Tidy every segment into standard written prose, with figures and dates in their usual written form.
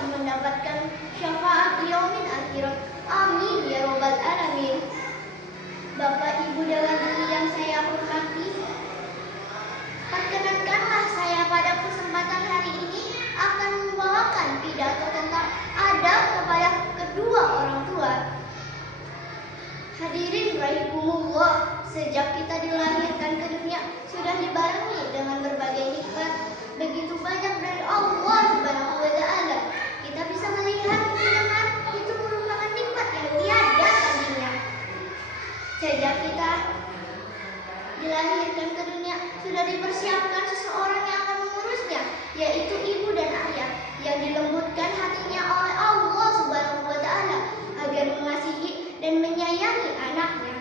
yang mendapatkan syafaat di yaumil akhirat. Amin ya robbal alamin. Bapak Ibu dan Ibu yang saya hormati, perkenankanlah saya pada kesempatan hari ini akan membawakan pidato tentang adab kepada kedua orang tua. Hadirin rahimakumullah, sejak kita dilahirkan ke dunia sudah dibarengi dengan berbagai nikmat begitu banyak dari Allah Subhanahu wa taala. Kita bisa melihat, mendengar, itu merupakan nikmat yang tiada tandingnya. Sejak kita dilahirkan ke dunia sudah dipersiapkan seseorang yang akan mengurusnya, yaitu ibu dan ayah yang dilembutkan hatinya oleh Allah Subhanahu wa taala agar mengasihi dan menyayangi anaknya.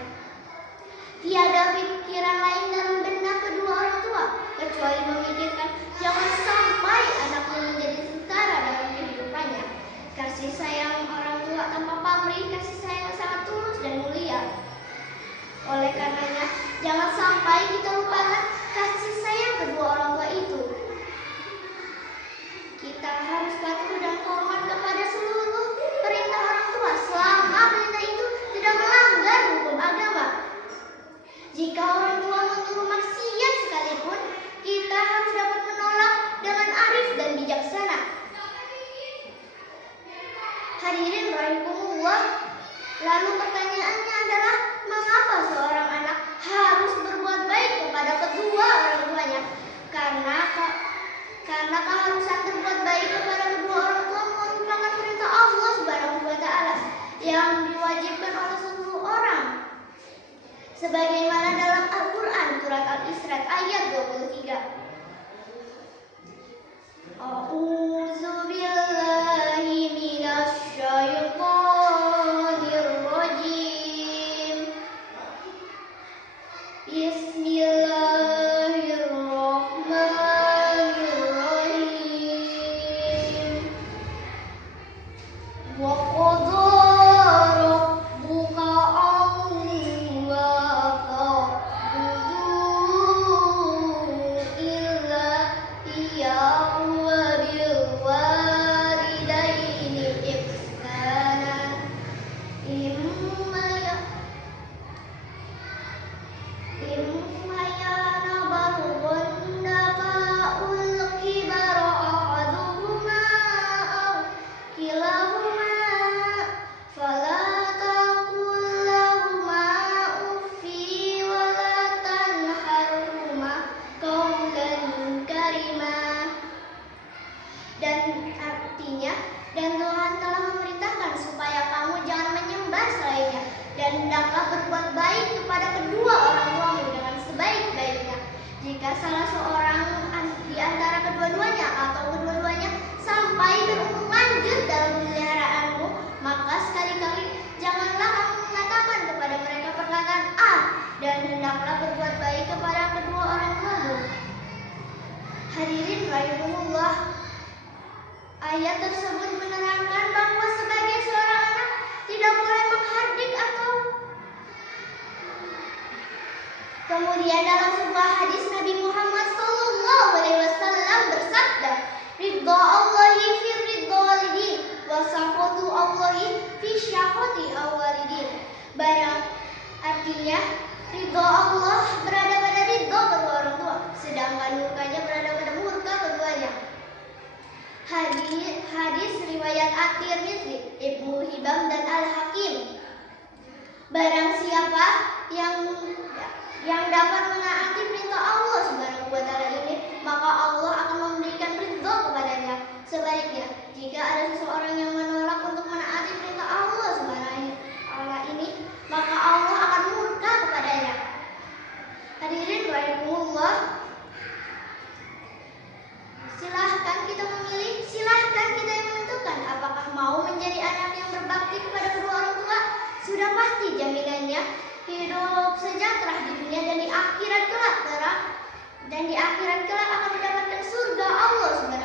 Tiada pikiran lain dalam benak kedua orang tua kecuali memikirkan jangan sampai anaknya menjadi sengsara dalam kehidupannya. Kasih sayang orang tua tanpa pamrih, kasih sayang sangat tulus dan mulia. Oleh karenanya, jangan sampai kita lupakan kasih sayang kedua orang tua itu. Kita harus patuh dan hormat kepada seluruh perintah orang tua selama perintah itu tidak melanggar hukum agama. Jika orang tua menyuruh maksiat sekalipun, kita harus dapat menolak dengan arif dan bijaksana. Hadirin rahimakumullah, lalu pertanyaannya adalah mengapa seorang anak harus berbuat baik kepada kedua orang tuanya? Karena keharusan berbuat baik kepada kedua orang tua merupakan perintah Allah Subhanahu wa taala yang diwajibkan oleh seluruh orang. Sebagaimana dalam Al-Qur'an surat Al-Isra ayat 23. A'udzu billahi minasy syaithanir rajim. Bismillahirrahmanirrahim. Wa qadara rabbuka alla ta'budu illa iyyahu wa bil walidaini ihsanan. Imma yablughanna ma'ul kibara ahaduhuma aw kilahuma fala taqul lahuma uffi wa la tanharhuma qawlan karima. Dan artinya, dan Tuhan telah memerintahkan supaya kamu jangan menyembah selainnya, dan hendaklah berbuat baik kepada kedua orang tuamu dengan sebaik-baiknya. Jika salah seorang di antara kedua-duanya atau kedua-duanya sampai berumur lanjut dalam pemeliharaanmu, maka sekali-kali janganlah kamu mengatakan kepada mereka perkataan dan hendaklah berbuat baik kepada kedua orang tuamu. Hadirin rahimakumullah, ayat tersebut menerangkan bahwa sebagai seorang anak tidak boleh menghardik atau. Kemudian dalam sebuah hadis Nabi Muhammad SAW bersabda, ridha Allahi fi ridha walidin wa sakhatu Allahi fi syakhati awalidin. Artinya ridha Allah berada pada ridha kedua orang tua, sedangkan murkanya berada pada murka keduanya. Hadis riwayat At-Tirmidzi, Ibnu Hibban dan Al-Hakim. Barang siapa yang dapat menaati perintah Allah Subhanahu wa taala ini, maka Allah akan memberikan ridha kepadanya. Sebaliknya, jika ada seseorang yang menolak untuk menaati perintah Allah Subhanahu wa taala ini, maka Allah akan murka kepadanya. Hadirin rahimakumullah, silahkan kita memilih, silahkan kita yang menentukan apakah mau menjadi anak yang berbakti kepada kedua orang tua. Sudah pasti jaminannya hidup sejahtera di dunia dan di akhirat kelak akan mendapatkan surga Allah Subhanahu